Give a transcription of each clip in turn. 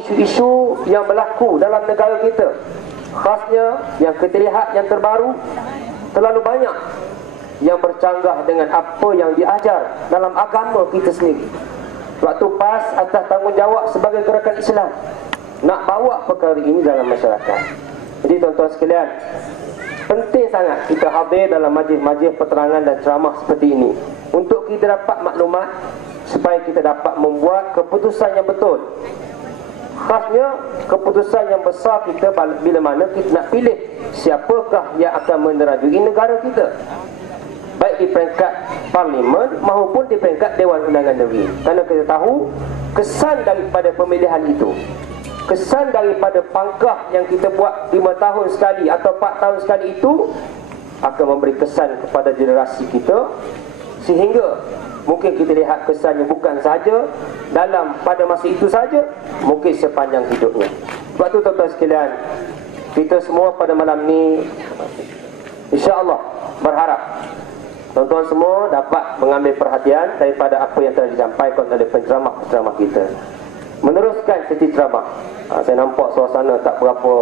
isu-isu yang berlaku dalam negara kita, khasnya yang kita lihat yang terbaru, terlalu banyak yang bercanggah dengan apa yang diajar dalam agama kita sendiri. Waktu pas atas tanggungjawab sebagai gerakan Islam nak bawa perkara ini dalam masyarakat. Jadi tuan-tuan sekalian, penting sangat kita hadir dalam majlis-majlis peterangan dan ceramah seperti ini untuk kita dapat maklumat supaya kita dapat membuat keputusan yang betul. Khasnya keputusan yang besar kita bila mana kita nak pilih siapakah yang akan menerajui negara kita, baik di peringkat parlimen maupun di peringkat Dewan Undangan Negeri. Kerana kita tahu kesan daripada pemilihan itu, kesan daripada pangkah yang kita buat 5 tahun sekali atau 4 tahun sekali itu akan memberi kesan kepada generasi kita, sehingga mungkin kita lihat kesannya bukan saja dalam pada masa itu saja, mungkin sepanjang hidupnya. Sebab itu tuan-tuan sekalian, kita semua pada malam ni insya-Allah berharap tuan-tuan semua dapat mengambil perhatian daripada apa yang telah disampaikan oleh penceramah-penceramah kita. Meneruskan sesi ceramah. Saya nampak suasana tak berapa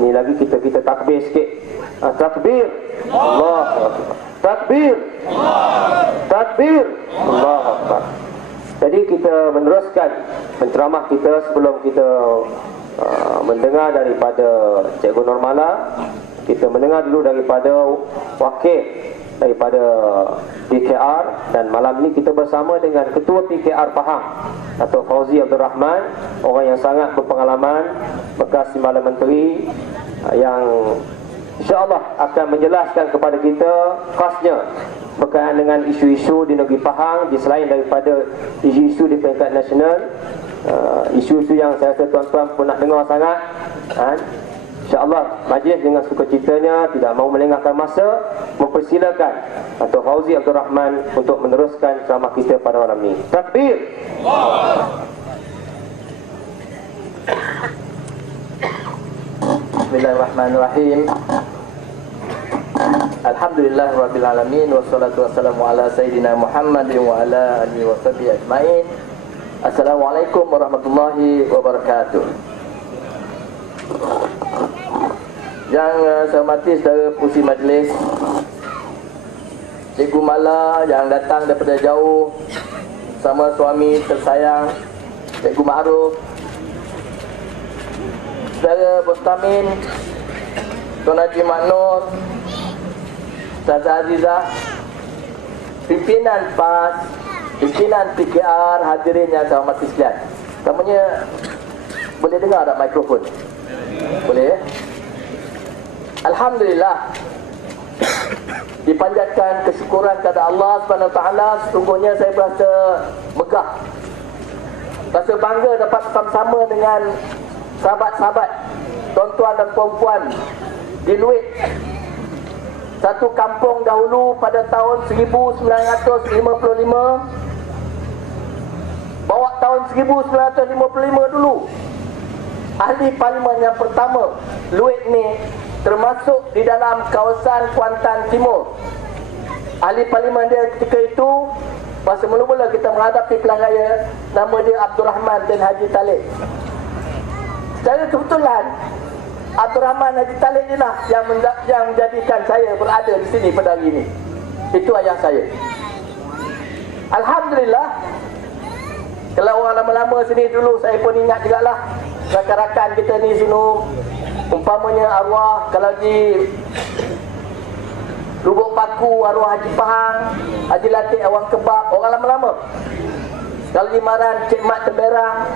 ni lagi, kita takbir sikit. Takbir Allah, takbir takbir Allah Akbar. Jadi kita meneruskan penceramah kita sebelum kita mendengar daripada Cikgu Normala. Kita mendengar dulu daripada wakil daripada PKR, dan malam ini kita bersama dengan Ketua PKR Pahang, Datuk Fauzi Abdul Rahman, orang yang sangat berpengalaman, bekas Timbalan Menteri, yang insya-Allah akan menjelaskan kepada kita khasnya berkaitan dengan isu-isu di negeri Pahang, di selain daripada isu-isu di peringkat nasional, isu-isu yang saya rasa tuan-tuan pun nak dengar sangat. InsyaAllah majlis dengan sukacitanya tidak mahu melengahkan masa, mempersilakan Datuk Fauzi Abdul Rahman untuk meneruskan ceramah kita pada malam ini. Takbir. Bismillahirrahmanirrahim. Alhamdulillahirabbil alamin, wassalatu wassalamu ala sayidina Muhammadin wa ala alihi washabihi ajmain. Assalamualaikum warahmatullahi wabarakatuh. Yang saya hormati saudara pengerusi majlis, Cikgu Mala yang datang daripada jauh sama suami tersayang Cikgu Ma'ruf, saudara Bostamin, Tuan Haji Maknur, Ustazah Azizah, pimpinan PAS, pimpinan PKR, hadirin yang saya hormati sekalian. Pertamanya, boleh dengar tak mikrofon? Boleh ya? Alhamdulillah, dipanjatkan kesyukuran kepada Allah SWT. Sesungguhnya saya berasa megah, rasa bangga dapat bersama-sama dengan sahabat-sahabat, tuan-tuan dan puan-puan di Luit, satu kampung dahulu pada tahun 1955. Bawa tahun 1955 dulu, ahli parlimen yang pertama Luit ni termasuk di dalam kawasan Kuantan Timur. Ahli parlimen dia ketika itu, masa mula-mula kita menghadapi pilihan raya, nama dia Abdul Rahman bin Haji Talib. Secara kebetulan Abdul Rahman Haji Talib inilah yang menjadikan saya berada di sini pada hari ini. Itu ayah saya. Alhamdulillah, kalau orang lama-lama sini dulu, saya pun ingat jugalah rakan-rakan kita ni sini, umpamanya arwah kalau di Lubuk Paku, arwah Haji Pahang, Haji Latif Awang Kebab, orang lama-lama. Kalau di Maran, Cik Mat Temberang,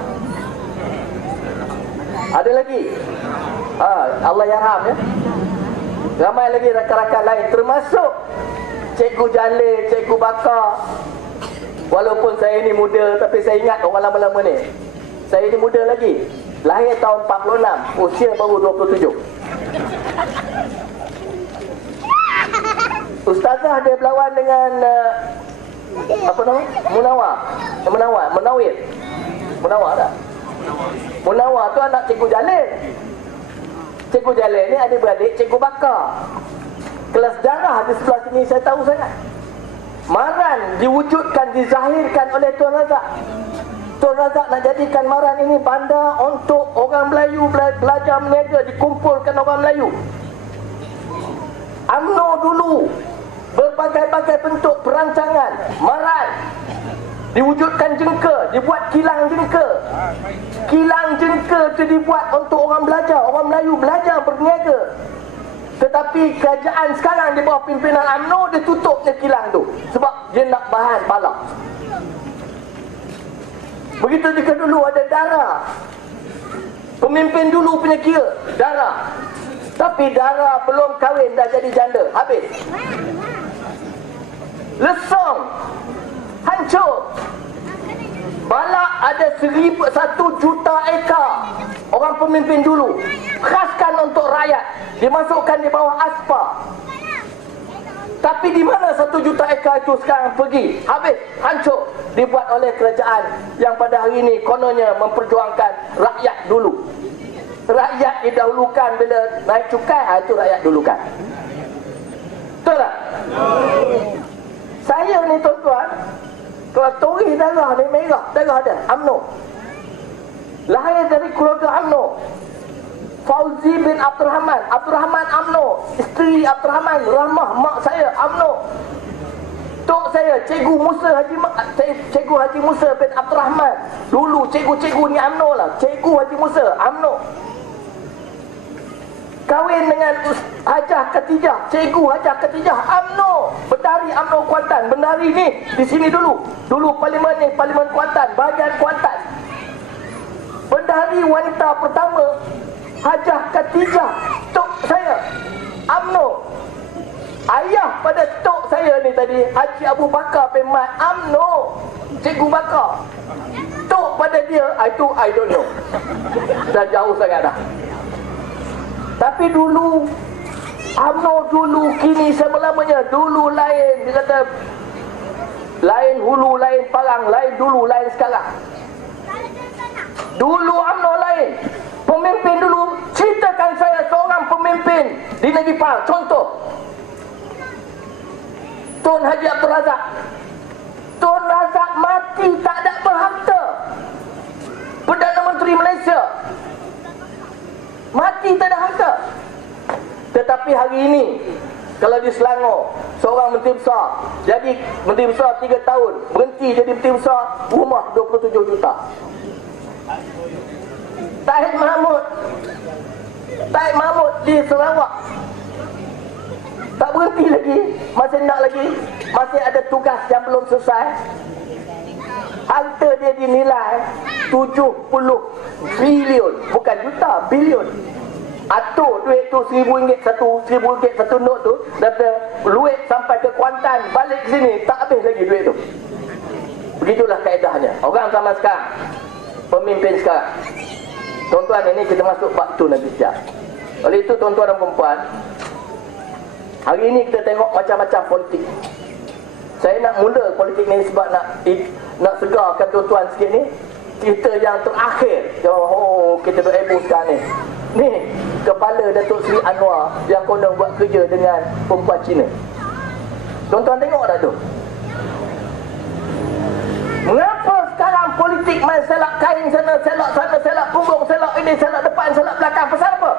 ada lagi, Allah yarham ya, ramai lagi rakan-rakan lain, termasuk Cikgu Jalil, Cikgu Bakar. Walaupun saya ni muda, tapi saya ingat orang lama-lama ni, saya ni muda lagi, lahir tahun 46, usia baru 27. Ustazah dia berlawan dengan apa nama? Munawar tak? Munawar tu anak Cikgu Jalil. Cikgu Jalil ni adik-beradik Cikgu Bakar. Kelas darah di sebelah sini saya tahu sangat. Maran diwujudkan, dizahirkan oleh Tuan Razak. Tun Razak nak jadikan Maran ini bandar untuk orang Melayu belajar meniaga, dikumpulkan orang Melayu. UMNO dulu berbagai-bagai bentuk perancangan Maran diwujudkan jengka, dibuat kilang jengka. Kilang jengka itu dibuat untuk orang belajar, orang Melayu belajar berniaga. Tetapi kerajaan sekarang di bawah pimpinan UMNO, dia tutupnya kilang tu sebab dia nak bahan balak. Begitu juga dulu ada Dara. Pemimpin dulu punya kira Dara, tapi Dara belum kahwin dah jadi janda, habis. Lesong hancur. Balak ada 1 juta ekar. Orang pemimpin dulu khaskan untuk rakyat, dimasukkan di bawah aspa. Tapi di mana 1 juta ekar itu sekarang pergi? Habis, hancur. Dibuat oleh kerajaan yang pada hari ini kononnya memperjuangkan rakyat dulu. Rakyat didahulukan bila naik cukai, itu rakyat dulukan. Betul tak? Saya ni tuan-tuan, kalau tori darah ni merah, darah ada UMNO. Lahir dari keluarga UMNO. Fauzi bin Abdul Rahman UMNO. Isteri Abdul Rahman, Rahmah, mak saya UMNO. Tok saya Cikgu Haji Musa bin Abdul Rahman. Dulu cikgu-cikgu ni UMNO lah. Cikgu Haji Musa UMNO. Kahwin dengan Hajah Khatijah, Cikgu Hajah Khatijah UMNO. Bendari UMNO Kuantan. Bendari ni di sini dulu. Dulu parlimen ni parlimen Kuantan, bahagian Kuantan. Bendari wanita pertama Hajah Khatijah, tok saya UMNO. Ayah pada tok saya ni tadi Haji Abu Bakar bin Mat UMNO. Cikgu Bakar. Tok pada dia itu I don't know. Dah jauh sangat dah. Tapi dulu UMNO dulu, kini selama-lamanya. Dulu lain, dia kata lain hulu, lain parang, lain dulu, lain sekarang. Dulu UMNO lain. Pemimpin dulu, ceritakan saya seorang pemimpin di negeri Pahang. Contoh Tun Haji Abdul Razak. Tun Razak mati tak ada berharta. Perdana Menteri Malaysia mati tak ada harta. Tetapi hari ini kalau di Selangor, seorang menteri besar jadi menteri besar 3 tahun, berhenti jadi menteri besar, rumah 27 juta. Tahir Mahmud di Sarawak tak berhenti lagi, masih nak lagi, masih ada tugas yang belum selesai. Harta dia dinilai 70 bilion, bukan juta, bilion. Atur duit tu RM1,000 satu not tu, data duit sampai ke Kuantan, balik ke sini tak habis lagi duit tu. Begitulah kaedahnya orang zaman sekarang, pemimpin sekarang. Tuan-tuan, ini kita masuk bab tu nanti sekejap. Oleh itu tuan-tuan dan perempuan, hari ini kita tengok macam-macam politik. Saya nak mula politik ni sebab nak segarkan tuan-tuan sikit ni. Cerita yang terakhir, kita berebu sekarang ni. Ni kepala Datuk Seri Anwar yang konon buat kerja dengan perempuan Cina. Tuan-tuan tengok tak tu? Mengapa sekarang politik main selak kain sana, selak punggung, selak ini, selak depan, selak belakang? Pasal apa?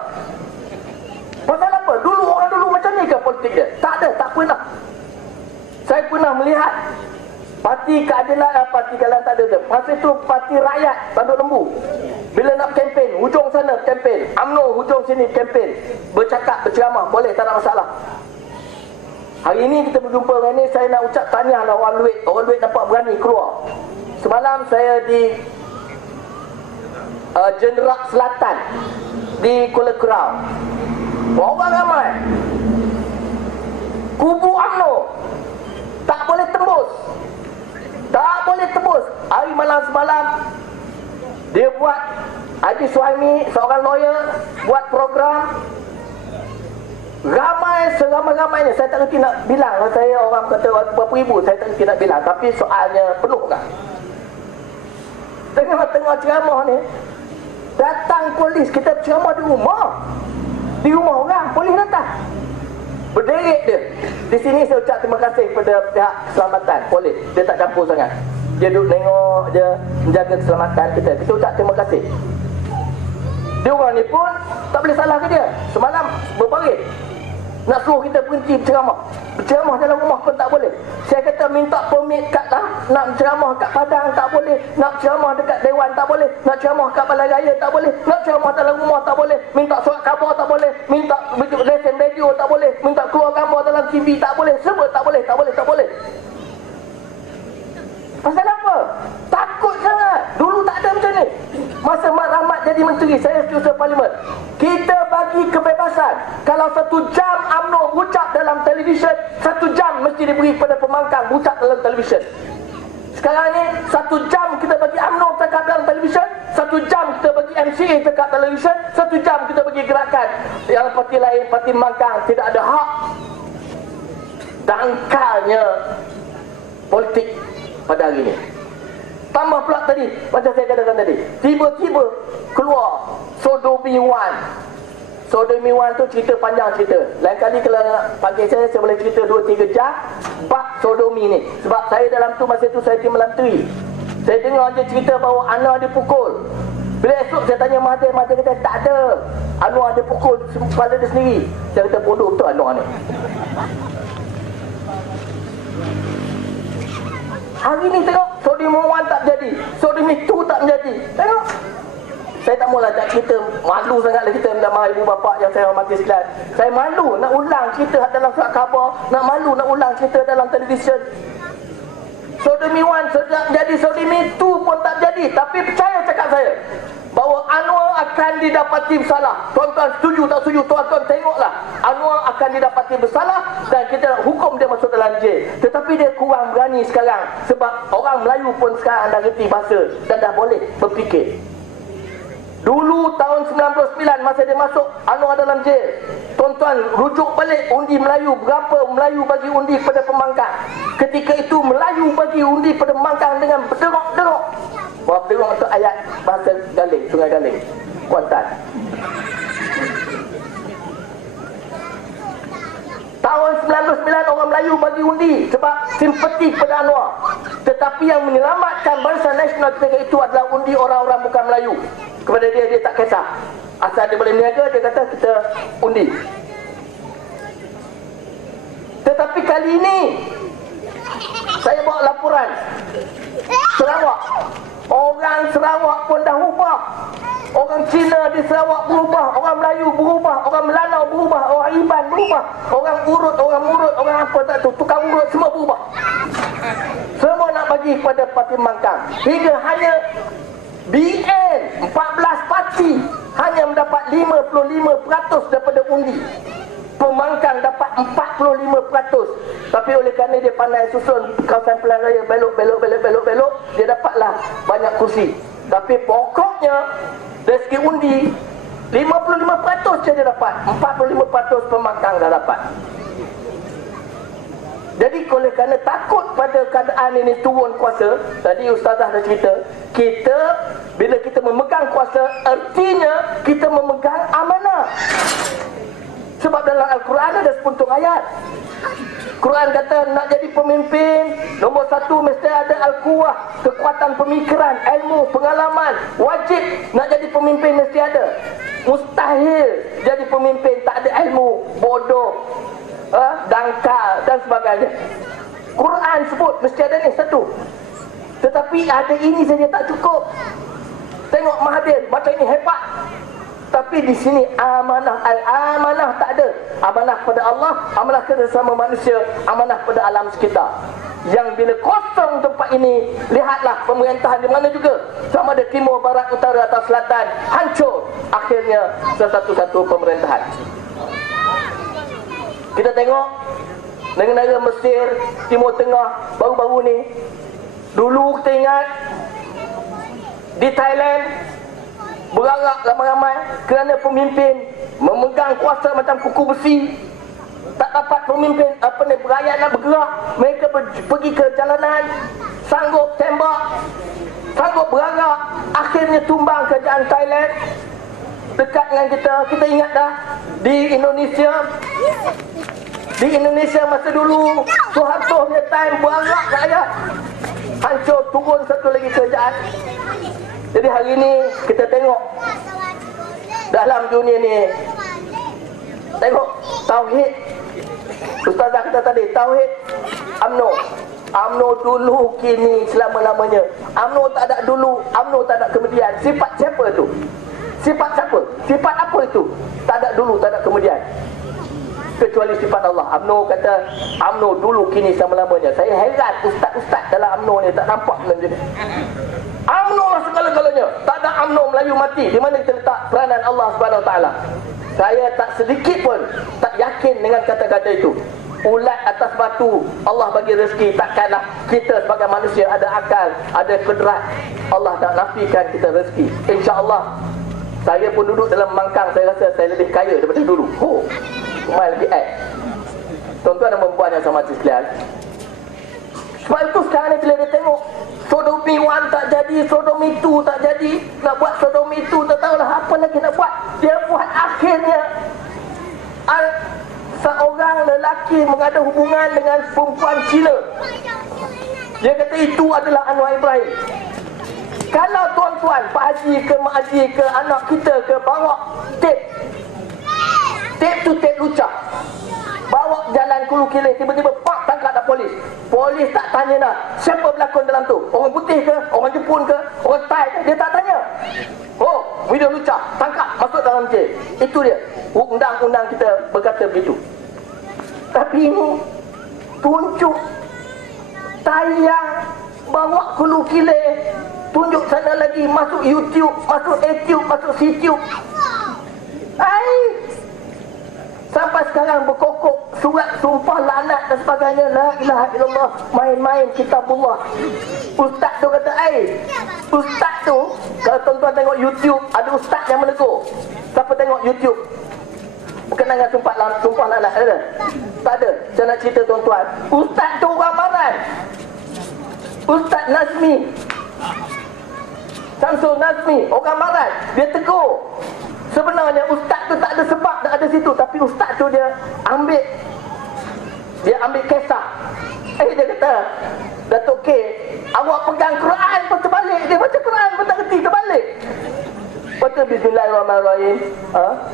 Pasal apa? Dulu orang dulu macam ni ke politik dia? Tak ada, tak pernah. Saya pernah melihat Parti Keadilan, Parti Keadilan tak ada. Masa itu Parti Rakyat Tanduk Lembu, bila nak kempen, hujung sana kempen, UMNO hujung sini kempen, bercakap, berceramah, boleh, tak ada masalah. Hari ini kita berjumpa dengan ni, saya nak ucap tahniah lah orang Luit. Orang Luit nampak berani keluar. Semalam saya di Jenerak Selatan di Kuala Kurau, orang ramai. Kubu UMNO tak boleh tembus. Tak boleh tembus. Hari malam semalam dia buat, Haji Suhaimi, seorang lawyer, buat program. Ramai, seramai-ramainya. Saya tak reti nak bilang. Saya orang kata berapa ribu, saya tak reti nak bilang. Tapi soalnya penuh kan. Tengah-tengah ceramah ni, datang polis. Kita ceramah di rumah. Di rumah orang, polis datang. Berderet dia. Di sini saya ucap terima kasih kepada pihak keselamatan, polis. Dia tak campur sangat. Dia duduk tengok je, menjaga keselamatan kita. Kita ucap terima kasih. Dia orang ni pun tak boleh salah ke dia. Semalam berbaris, nak suruh kita berhenti berceramah. Berceramah dalam rumah pun tak boleh. Saya kata minta permit kat lah, nak berceramah kat Padang tak boleh, nak berceramah dekat Dewan tak boleh, nak ceramah kat Balai Raya tak boleh, nak ceramah dalam rumah tak boleh, minta surat khabar tak boleh, minta lesen radio tak boleh, minta keluar gambar dalam TV tak boleh, semua tak boleh, tak boleh, tak boleh. Pasal apa? Takut sangat. Dulu tak ada macam ni. Masa Mat Rahmat jadi menteri, saya setiausaha parlimen, kita bagi kebebasan. Kalau 1 jam UMNO berucap dalam televisyen, 1 jam mesti diberi kepada pembangkang berucap dalam televisyen. Sekarang ni 1 jam kita bagi UMNO cakap dalam televisyen, 1 jam kita bagi MCA cakap dalam televisyen, 1 jam kita bagi gerakan. Yang parti lain, parti pembangkang tidak ada hak. Dangkalnya politik pada hari ini. Tambah pula tadi, macam saya katakan tadi, tiba-tiba keluar Sodomi One. Sodomi One tu cerita panjang cerita. Lain kali kalau panggil saya boleh cerita 2-3 jam bab Sodomi ni. Sebab saya dalam tu, masa tu saya di Melantui. Saya dengar je cerita bahawa Anwar dipukul. Bila esok saya tanya Mahathir, Mahathir kata tak ada, Anwar dia pukul kepala dia sendiri. Saya kata bodoh betul Anwar ni. Hari ni tengok, Sodomi One tak jadi, Sodomi 2 tak menjadi. Tengok. Saya tak maulah nak cerita, malu sangatlah kita nama ibu bapa yang saya hormati sekalian. Saya malu nak ulang cerita dalam surat khabar, nak malu nak ulang cerita dalam televisyen. Sodomi 1 tak jadi, Sodomi 2 pun tak jadi. Tapi percaya cakap saya bahawa Anwar akan didapati bersalah. Tuan-tuan setuju tak setuju, tuan-tuan tengoklah. Anwar akan didapati bersalah dan kita nak hukum dia masuk dalam jail. Tetapi dia kurang berani sekarang sebab orang Melayu pun sekarang dah reti bahasa dan dah boleh berfikir. Dulu tahun 99 masa dia masuk, Anwar dalam jail. Tuan-tuan rujuk balik undi Melayu, berapa Melayu bagi undi kepada pembangkang. Ketika itu Melayu bagi undi kepada pembangkang dengan berderok-derok. Bahawa berderok itu ayat bahasa Galing, Sungai Galing, Kuantan. Tahun 99 orang Melayu bagi undi sebab simpati kepada Anwar. Tetapi yang menyelamatkan Barisan Nasional ketika itu adalah undi orang-orang bukan Melayu. Kepada dia, dia tak kisah. Asal dia boleh meniaga, dia kata kita undi. Tetapi kali ini saya bawa laporan Sarawak. Orang Sarawak pun dah ubah. Orang Cina di Sarawak berubah, orang Melayu berubah, orang Melanau berubah, orang Iban berubah, orang Urut, orang apa tak tahu, tukang urut semua berubah. Semua nak bagi kepada parti pembangkang. Hingga hanya BN 14 parti hanya mendapat 55% daripada undi. Pembangkang dapat 45%. Tapi oleh kerana dia pandai susun kawasan pilihan raya, belok, dia dapatlah banyak kursi. Tapi pokoknya dari segi undi 55% je dia dapat, 45% pembangkang dah dapat. Jadi oleh kerana takut pada keadaan ini turun kuasa, tadi Ustazah dah cerita, kita bila kita memegang kuasa, artinya kita memegang amanah. Sebab dalam Al-Quran ada sepuntung ayat. Quran kata nak jadi pemimpin, nombor 1 mesti ada Al-Quwah, kekuatan pemikiran, ilmu, pengalaman. Wajib nak jadi pemimpin mesti ada. Mustahil jadi pemimpin tak ada ilmu, bodoh, dangkal dan sebagainya. Quran sebut mesti ada ni satu. Tetapi ada ini saja tak cukup. Tengok Mahathir, macam ini hebat. Tapi di sini amanah, al-amanah tak ada. Amanah pada Allah, amanah kepada sesama manusia, amanah pada alam sekitar. Yang bila kosong tempat ini, lihatlah pemerintahan di mana juga, sama ada timur, barat, utara atau selatan, hancur akhirnya satu-satu pemerintahan. Kita tengok negara Mesir, Timur Tengah baru-baru ni. Dulu kita ingat di Thailand berarak ramai-ramai kerana pemimpin memegang kuasa macam kuku besi. Tak dapat pemimpin berayak nak bergerak. Mereka pergi ke jalanan, sanggup tembak, sanggup berarak. Akhirnya tumbang kerajaan Thailand. Dekat dengan kita, kita ingat dah di Indonesia Di Indonesia masa dulu Soeharto punya time berarak rakyat, hancur, turun satu lagi kerajaan. Jadi hari ini kita tengok dalam dunia ni, tengok tauhid. Ustazah kata tadi, tauhid UMNO. UMNO dulu, kini, selama-lamanya. UMNO tak ada dulu, UMNO tak ada kemudian. Sifat siapa tu? Sifat siapa? Sifat apa itu? Tak ada dulu, tak ada kemudian, kecuali sifat Allah. UMNO kata UMNO dulu, kini, selama-lamanya. Saya heran ustaz-ustaz dalam UMNO ni tak nampak macam ni. UMNO lah segala-galanya. Tak ada UMNO Melayu mati. Di mana kita letak peranan Allah Subhanahu Wa Taala? Saya tak sedikit pun tak yakin dengan kata-kata itu. Ulat atas batu, Allah bagi rezeki. Takkanlah kita sebagai manusia ada akal, ada kudrat, Allah tak nafikan kita rezeki. InsyaAllah. Saya pun duduk dalam mangkang, saya rasa saya lebih kaya daripada dulu. Mai lagi tuan-tuan dan perempuan yang sama sekalian, sebab itu sekarang ni bila dia tengok sodomi 1 tak jadi, sodomi 2 tak jadi, nak buat sodomi 2 tak tahulah apa lagi nak buat. Dia buat akhirnya seorang lelaki mengada hubungan dengan perempuan Cina. Dia kata itu adalah Anwar Ibrahim. Kalau tuan-tuan, Pak Haji ke Mak Haji ke anak kita ke bawa tape tu tape lucah, bawa jalan Kulu Kilis, tiba-tiba pak tangkap dah polis. Polis tak tanya dah siapa berlakon dalam tu, orang putih ke, orang Jepun ke, orang Thai ke, dia tak tanya. Oh, video lucah, tangkap, masuk dalam jail. Itu dia, undang-undang kita berkata begitu. Tapi ini tunjuk, tayang, bawa Kulu Kilis, tunjuk sana lagi, masuk YouTube, masuk YouTube, masuk YouTube. Sampai sekarang berkokok surat sumpah laknat dan sebagainya. La ilaha illallah, main-main kitabullah. Ustaz tu kata, ustaz tu, kalau tuan-tuan tengok YouTube, ada ustaz yang menegur. Siapa tengok YouTube berkenaan dengan sumpah laknat ada? Tak ada. Saya nak cerita tuan-tuan, ustaz tu orang Barat, Ustaz Nazmi, Samsul Nazmi, orang Barat. Dia tegur. Sebenarnya ustaz tu tak ada sebab nak ada situ, tapi ustaz tu dia ambil kisah. Dia kata, Datuk K, awak pegang Quran pun terbalik. Dia baca Quran pun tak kerti, terbalik. Baca Bismillahirrahmanirrahim.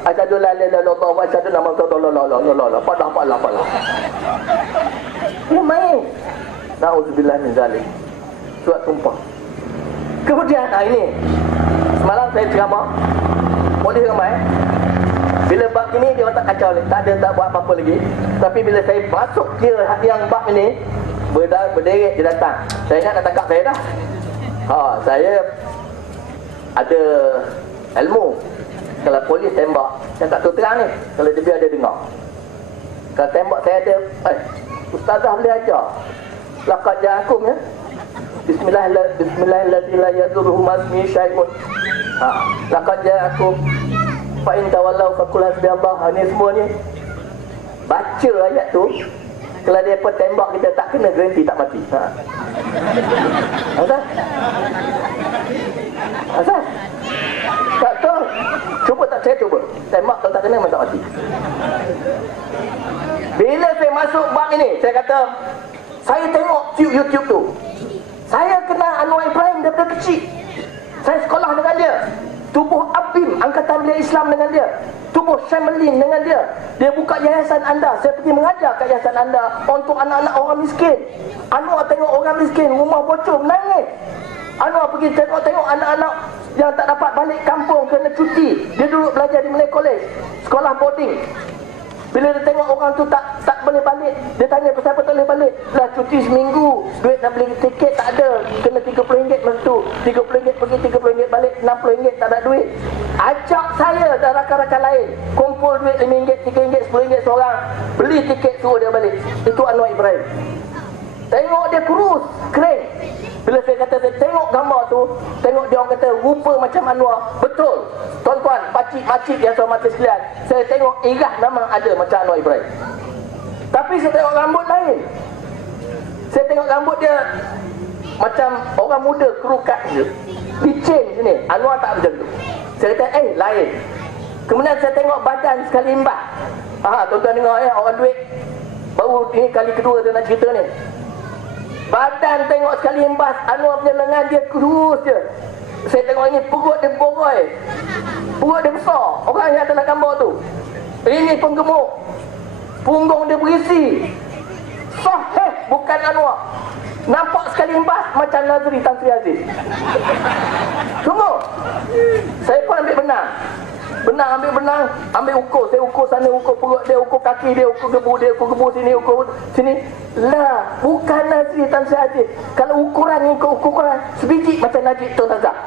Asyhadu la ilaha illallah wa asyhadu anna Muhammadan rasulullah. Padah. Dia main. Nauzubillah min zalik. Surat sumpah. Kemudian ini semalam saya ceramah, boleh ramai. Bila bab ini dia orang tak kacau ni, tak buat apa-apa lagi. Tapi bila saya masuk dia yang bab ini, berderet dia datang. Saya ingat nak tangkap saya dah. Saya ada ilmu. Kalau polis tembak, saya tak tahu terang ni. Kalau dia biar dia dengar. Kalau tembak saya ada, ustazah boleh ajar. Laqad ja'akum ya. Bismillahirrahmanirrahim. La yadurruhu ma ismihi syai'un. Laqad ja'akum fa in tawallaw faqul hasbiyallah. Ni semua ni baca ayat tu. Kalau dia tembak kita tak kena, garanti tak mati. Asal? Tak tahu. Cuba tak, saya cuba. Tembak kalau tak kena memang tak mati. Bila saya masuk bab ini, saya kata, saya tengok YouTube tu. Saya kenal Anwar Ibrahim daripada kecil. Saya sekolah dengan dia. Tubuh APIM, Angkatan Belia Islam dengan dia. Tubuh Syamlin dengan dia. Dia buka yayasan anda. Saya pergi mengajar kat yayasan anda untuk anak-anak orang miskin. Anwar tengok orang miskin, rumah bocor, menangis. Anwar pergi tengok anak-anak yang tak dapat balik kampung kerana cuti. Dia duduk belajar di Malay College, sekolah boarding. Bila dia tengok orang tu tak boleh balik, dia tanya pasal apa tak boleh balik. Lah cuti seminggu, duit nak beli tiket tak ada, kena RM30 masa tu. RM30 pergi, RM30 balik, RM60 tak ada duit. Ajak saya dan rakan-rakan lain, kumpul duit RM5, RM3, RM10 seorang, beli tiket suruh dia balik. Itu Anwar Ibrahim. Tengok dia kurus, keren. Bila saya kata saya tengok gambar tu, tengok dia orang kata rupa macam Anwar. Betul. Tuan-tuan, pakcik-makcik yang saya hormati sekalian, saya tengok irah memang ada macam Anwar Ibrahim. Tapi saya tengok rambut lain. Saya tengok rambut dia macam orang muda, kerukat je, licin sini. Anwar tak macam tu. Saya kata lain. Kemudian saya tengok badan sekali imbas. Tuan-tuan dengar orang duit Baru ini kali kedua dia nak cerita ni. Badan tengok sekali embas, Anwar punya lengan dia kurus je. Saya tengok ini perut dia boroi. Perut dia besar. Orang yang ada nak gambar tu. Ini penggemuk. Punggung dia berisi. Sahih bukan Anwar. Nampak sekali embas macam Nazri Tan Sri Aziz. Tunggu. Saya pun ambil benang. Ambil ukur. Saya ukur sana, ukur perut dia, ukur kaki dia, ukur gebu dia, ukur gebu sini, ukur sini. Lah, bukan Nazri Tan Sri Aziz. Kalau ukuran ni, ukuran sebiji macam Najib Tun Razak.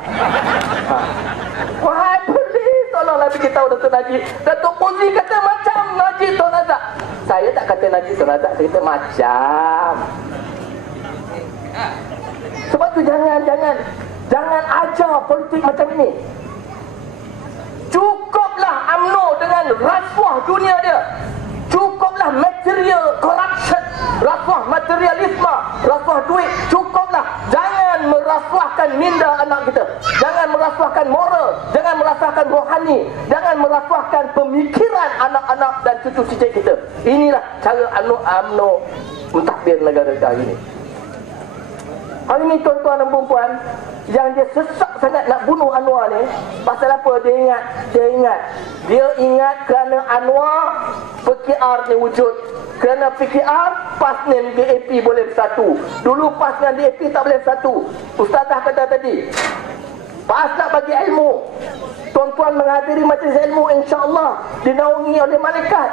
Wahai polis, tolonglah beritahu Datuk Najib. Datuk Muzi kata macam Najib Tun Razak. Saya tak kata Najib Tun Razak, saya kata macam. Sebab tu jangan ajar politik macam ini. Cukuplah UMNO dengan rasuah dunia dia. Cukuplah material corruption, rasuah materialisme, rasuah duit. Cukuplah. Jangan merasuahkan minda anak kita. Jangan merasuahkan moral, jangan merasuahkan rohani, jangan merasuahkan pemikiran anak-anak dan cucu-cucu kita. Inilah cara UMNO mentadbir negara kita hari ini. Hari ini tuan-tuan dan puan-puan, yang dia sesak sangat nak bunuh Anwar ni, pasal apa? Dia ingat kerana Anwar PKR ni wujud. Kerana PKR, PAS dengan DAP boleh bersatu. Dulu PAS dengan DAP tak boleh bersatu. Ustazah kata tadi, PAS nak bagi ilmu. Tuan-tuan menghadiri majlis ilmu, insya-Allah dinaungi oleh malaikat.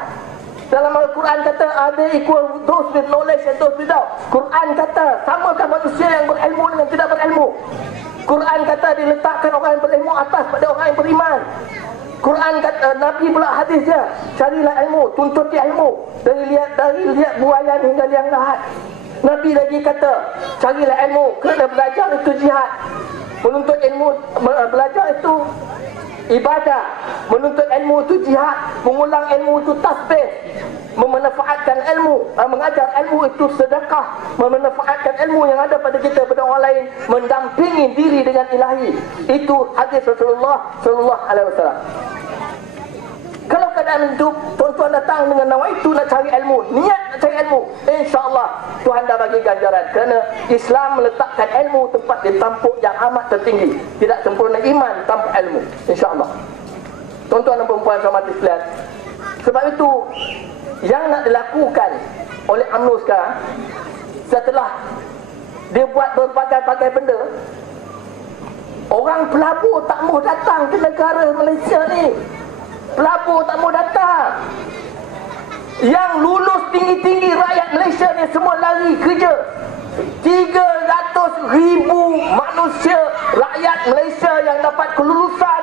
Dalam Al-Quran kata ada equal those with knowledge and those without. Quran kata samakah manusia yang berilmu dengan tidak berilmu. Quran kata diletakkan orang yang berilmu atas pada orang yang beriman. Quran kata, Nabi pula hadis dia, carilah ilmu, tuntuti ilmu dari lihat buayan hingga liang lahat. Nabi lagi kata, carilah ilmu, kerana belajar itu jihad. Menuntut ilmu, belajar itu ibadah. Menuntut ilmu itu jihad. Mengulang ilmu itu tasbih. Memanfaatkan ilmu, mengajar ilmu itu sedekah. Memanfaatkan ilmu yang ada pada kita, pada orang lain, mendampingi diri dengan ilahi. Itu hadis Rasulullah sallallahu alaihi wasallam. Kalau keadaan itu, tuan-tuan datang dengan nawaitu nak cari ilmu, niat nak cari ilmu, insya-Allah Tuhan dah bagi ganjaran. Kerana Islam meletakkan ilmu tempat ditampuk yang amat tertinggi. Tidak sempurna iman tanpa ilmu, insya-Allah. Tuan-tuan dan puan-puan hormati sekalian, sebab itu yang nak dilakukan oleh UMNO sekarang, setelah dia buat berbagai-bagai benda, orang pelabur tak mau datang ke negara Malaysia ni. Pelabur tak mau datang. Yang lulus tinggi-tinggi rakyat Malaysia ni semua lari kerja. 300,000 manusia rakyat Malaysia yang dapat kelulusan,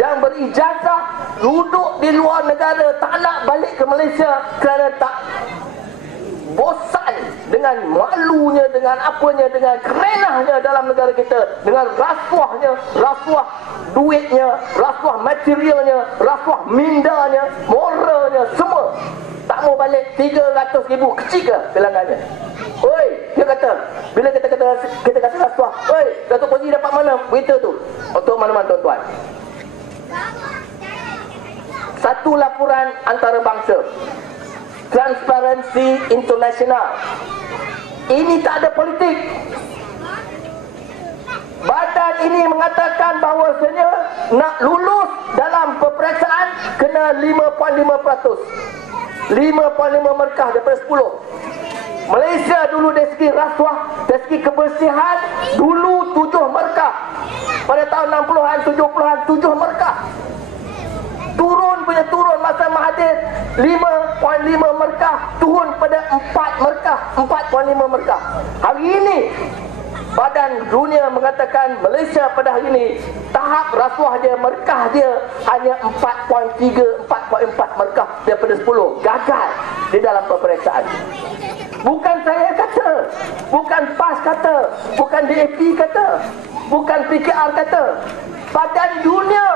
yang berijazah, duduk di luar negara, tak nak balik ke Malaysia kerana tak bosan dengan malunya, dengan apanya, dengan kerenahnya dalam negara kita, dengan rasuahnya, rasuah duitnya, rasuah materialnya, rasuah mindanya, moralnya, semua. Tak mau balik. 300,000 kecil ke bilangannya? Oi, dia kata, bila kita kata rasuah, oi, Datuk Pozi dapat mana berita tu? Untuk mana-mana tuan-tuan? Satu laporan antarabangsa, Transparency International. Ini tak ada politik. Badan ini mengatakan bahawasanya nak lulus dalam peperiksaan kena 5.5%. 5.5 markah daripada 10. Malaysia dulu dari segi rasuah, dari segi kebersihan, dulu 7 markah. Pada tahun 60-an, 70-an, 7 markah. Turun masa Mahathir 5.5 markah, turun pada 4 markah, 4.5 markah. Hari ini Badan Dunia mengatakan Malaysia pada hari ini tahap rasuah dia, markah dia hanya 4.3, 4.4 markah daripada 10. Gagal di dalam peperiksaan. Bukan saya kata, bukan PAS kata, bukan DAP kata, bukan PKR kata, Badan Dunia.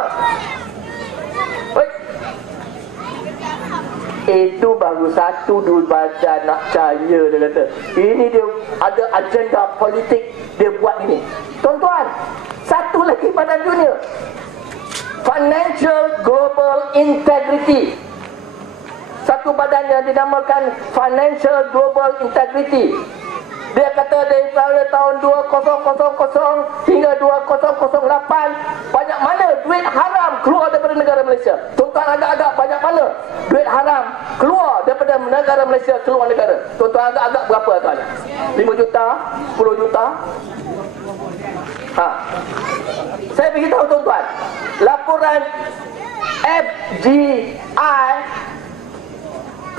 Itu baru satu dulu badan nak percaya, dia kata. Ini dia ada agenda politik dia buat ini. Tuan-tuan, satu lagi Badan Dunia, Financial Global Integrity. satu badan yang dinamakan Financial Global Integrity. Dia kata dari tahun 2000 hingga 2008, banyak mana duit haram keluar daripada negara Malaysia. Tuan-tuan agak-agak banyak mana duit haram keluar daripada negara Malaysia keluar negara. Tuan-tuan agak-agak berapa agaknya? 5 juta? 10 juta? Saya beritahu tuan-tuan, laporan FGI,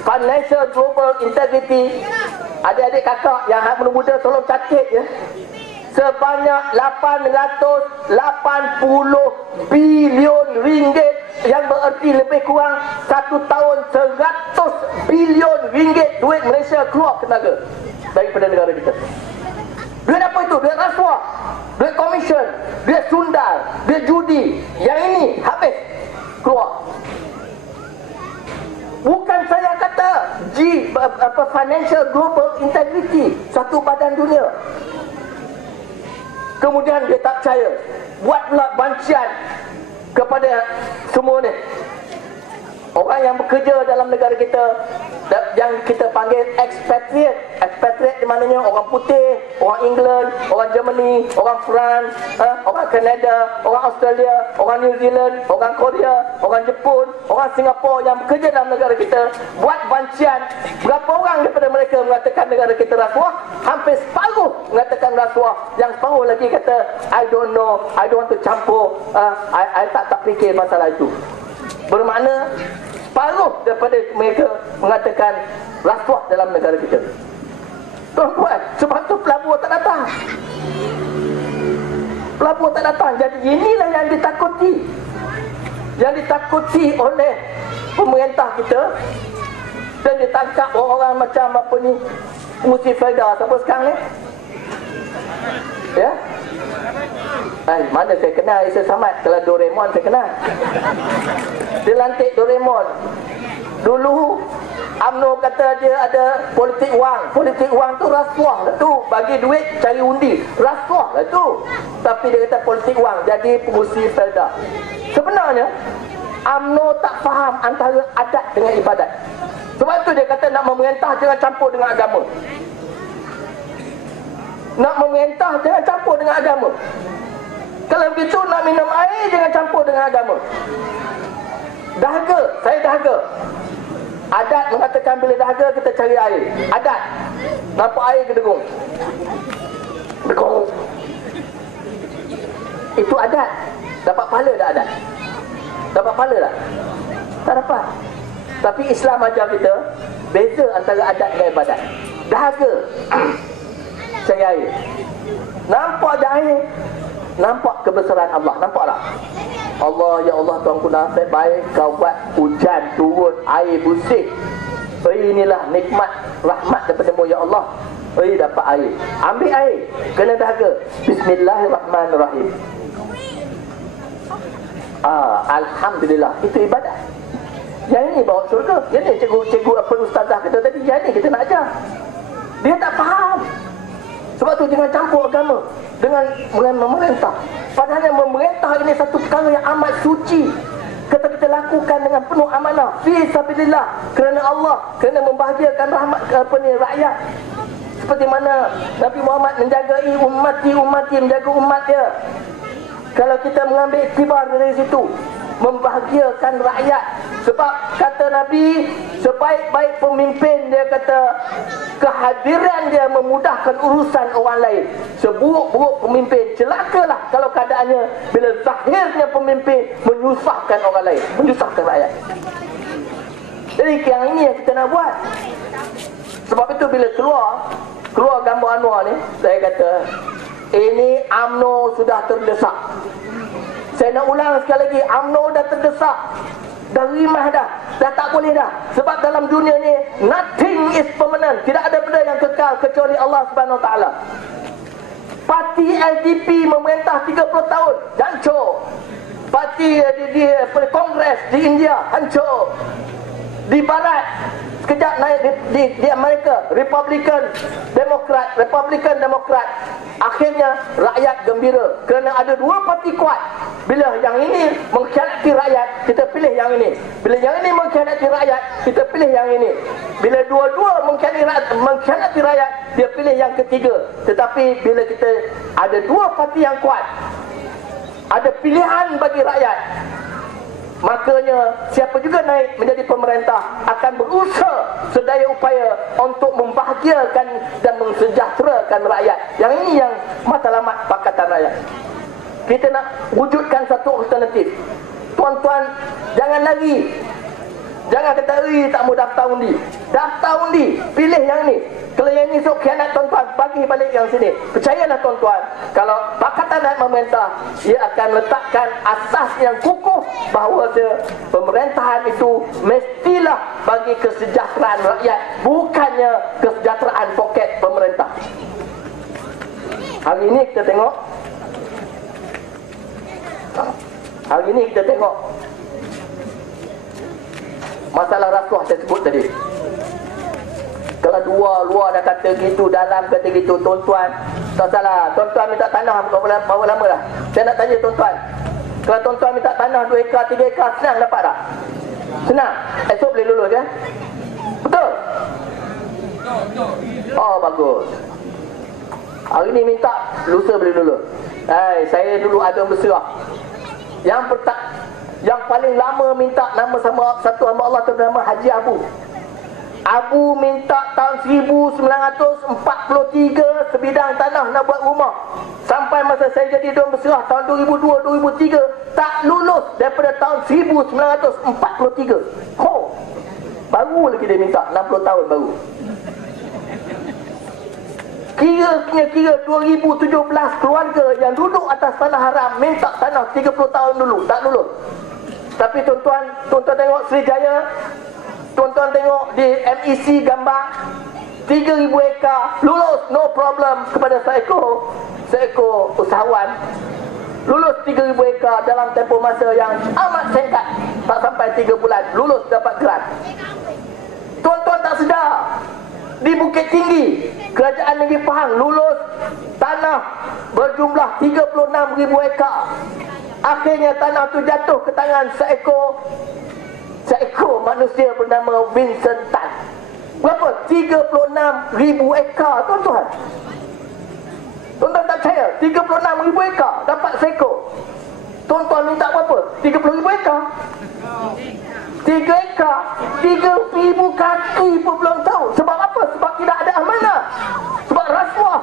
Financial Global Integrity, adik-adik kakak yang muda-muda tolong catat ya, sebanyak 880 bilion ringgit, yang bererti lebih kurang satu tahun 100 bilion ringgit duit Malaysia keluar ke negara daripada negara kita. Duit apa itu? Duit rasuah, duit komisen, duit sundal, duit judi. Yang ini habis keluar. Bukan saya kata, Financial Global Integrity, satu badan dunia. Kemudian dia tak percaya, buat pula bancian kepada semua ni. Orang yang bekerja dalam negara kita, yang kita panggil expatriate. Expatriate di mananya orang putih, orang England, orang Germany, orang France, orang Canada, orang Australia, orang New Zealand, orang Korea, orang Jepun, orang Singapura yang bekerja dalam negara kita, buat bancian. Berapa orang daripada mereka mengatakan negara kita rasuah? Hampir separuh mengatakan rasuah. Yang separuh lagi kata, I don't know, I don't want to campur, I tak fikir masalah itu. Bermakna separuh daripada mereka mengatakan rasuah dalam negara kita. Tuan-tuan, sebab tu pelabur tak datang. Pelabur tak datang. Jadi inilah yang ditakuti. Yang ditakuti oleh pemerintah kita. Dan ditangkap orang-orang macam apa ni, Musi Faida siapa sekarang ni? Ya? Mana saya kenal Isa Samad? Kalau Doraemon saya kenal. Dia lantik Doraemon. Dulu UMNO kata dia ada politik wang. Politik wang tu rasuah lah tu. Bagi duit cari undi, rasuah lah tu. Tapi dia kata politik wang, jadi pengurusi Felda. Sebenarnya UMNO tak faham antara adat dengan ibadat. Sebab tu dia kata nak memerintah jangan campur dengan agama. Nak memerintah jangan campur dengan agama. Kalau begitu nak minum air jangan campur dengan agama. Dahaga, saya dahaga. Adat mengatakan bila dahaga kita cari air. Adat. Nampak air ke dengung? Dengung. Itu adat. Dapat pahala tak adat? Dapat pahala tak? Tak dapat. Tapi Islam ajar kita beza antara adat dengan ibadat. Dahaga cari air. Nampak je air, nampak kebesaran Allah. Nampak tak? Allah, ya Allah, Tuanku nasib baik kau buat hujan turun air bersih. Inilah nikmat rahmat daripada-Mu ya Allah. Dapat air. Ambil air, kena dahaga. Bismillahirrahmanirrahim. Alhamdulillah. Itu ibadat. Yang ini bawa syurga. Yang ini cikgu apa ustazah kita tadi. Yang ini kita nak ajar. Dia tak faham. Sebab tu jangan campur agama dengan memerintah. Padahal memerintah ini satu perkara yang amat suci. Kita lakukan dengan penuh amanah fi sabilillah, kerana Allah, kerana membahagiakan rahmat rakyat. Seperti mana Nabi Muhammad menjagai ummati, menjaga umat dia. Kalau kita mengambil iktibar dari situ, membahagiakan rakyat. Sebab kata Nabi, sebaik-baik pemimpin, dia kata kehadiran dia memudahkan urusan orang lain. Seburuk-buruk pemimpin, celakalah kalau keadaannya bila zahirnya pemimpin menyusahkan orang lain, menyusahkan rakyat. Jadi yang ini yang kita nak buat. Sebab itu bila keluar gambar Anwar ni, saya kata ini UMNO sudah terdesak. Saya nak ulang sekali lagi, UMNO dah terdesak. Dah rimah dah tak boleh dah. Sebab dalam dunia ni nothing is permanent. Tidak ada benda yang kekal kecuali Allah Subhanahu Wa Taala. Parti LDP memerintah 30 tahun, hancur. Parti di Kongres di India hancur. Di Barat sekejap naik di Amerika Republican Demokrat. Akhirnya rakyat gembira kerana ada dua parti kuat. Bila yang ini mengkhianati rakyat, kita pilih yang ini. Bila yang ini mengkhianati rakyat, kita pilih yang dua-dua mengkhianati rakyat, dia pilih yang ketiga. Tetapi bila kita ada dua parti yang kuat, ada pilihan bagi rakyat, makanya siapa juga naik menjadi pemerintah akan berusaha sedaya upaya untuk membahagiakan dan mensejahterakan rakyat. Yang ini yang matlamat Pakatan Rakyat. Kita nak wujudkan satu alternatif. Tuan-tuan, jangan lagi, jangan kata, tak mau daftar undi. Daftar undi, pilih yang ni. Kalau yang ni sok khianat, tuan-tuan, bagi balik yang sini. Percayalah tuan-tuan, kalau Pakatan Rakyat memerintah, ia akan letakkan asas yang kukuh bahawa pemerintahan itu mestilah bagi kesejahteraan rakyat, bukannya kesejahteraan poket pemerintah. Hari ini kita tengok, masalah rasuah saya sebut tadi. Kalau luar dah kata gitu, dalam kata gitu, tuan-tuan, tak salah. Tuan-tuan minta tanah berapa lama dah? Saya nak tanya tuan-tuan, kalau tuan-tuan minta tanah 2 ekar, 3 ekar, senang dapat tak? Senang? Esok boleh lulus kan? Betul? Oh, bagus. Hari ni minta, lusa boleh lulus. Saya dulu ada berserah. Yang paling lama minta nama sama satu hamba Allah tu bernama Haji Abu. Abu minta tahun 1943 sebidang tanah nak buat rumah. Sampai masa saya jadi Dewan Berserah tahun 2002-2003, tak lulus daripada tahun 1943. Baru lagi dia minta 60 tahun baru. Kira 2017 keluarga yang duduk atas tanah haram minta tanah 30 tahun dulu, tak lulus. Tapi tuan-tuan tengok Srijaya, tuan-tuan tengok di MEC gambar 3,000 ekar lulus, no problem kepada seekor usahawan. Lulus 3,000 ekar dalam tempoh masa yang amat singkat, tak sampai 3 bulan lulus dapat grant. Tuan-tuan tak sedar, di Bukit Tinggi, Kerajaan Negeri Pahang lulus tanah berjumlah 36,000 ekar. Akhirnya tanah tu jatuh ke tangan seekor manusia bernama Vincent Tan. Berapa? 36,000 ekar, tuan-tuan. Tuan-tuan tak percaya? 36,000 ekar dapat seekor. Tuan-tuan minta berapa? 30,000 ekar. 3 ekar, 3,000 kaki pun belum tahu. Sebab apa? Sebab tidak ada amanah. Sebab rasuah.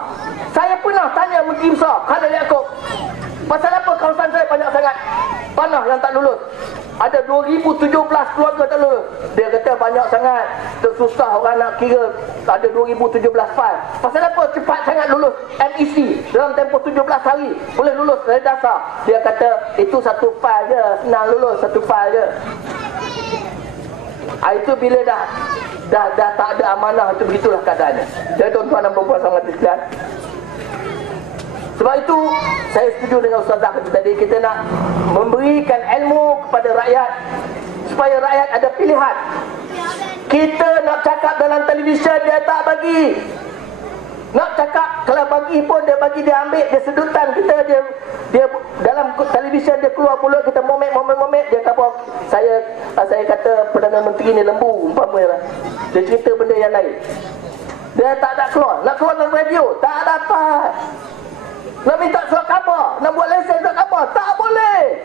Saya pernah tanya Menteri Besar Khalil Yaakob, pasal apa kawasan saya banyak sangat tanah yang tak lulus? Ada 2017 keluarga tak lulus. Dia kata banyak sangat, susah orang nak kira. Ada 2017 file. Pasal apa cepat sangat lulus MEC dalam tempoh 17 hari boleh lulus dari dasar? Dia kata itu satu file je, senang lulus satu file je. Itu bila dah tak ada amanah, itu begitulah keadaannya. Jadi tuan-tuan dan puan-puan sangat sekalian, sebab itu saya setuju dengan Ustazah tadi, kita nak memberikan ilmu kepada rakyat supaya rakyat ada pilihan. Kita nak cakap dalam televisyen, dia tak bagi. Nak cakap, kalau bagi pun dia bagi, dia ambil, dia sedutan kita, dia dalam televisyen dia keluar mulut kita momek, dia kata saya kata Perdana Menteri ni lembu umpamanya lah. Dia cerita benda yang lain. Dia tak ada keluar, nak keluar dalam radio, tak dapat. Nak minta surat khabar, nak buat lesen surat khabar, tak boleh.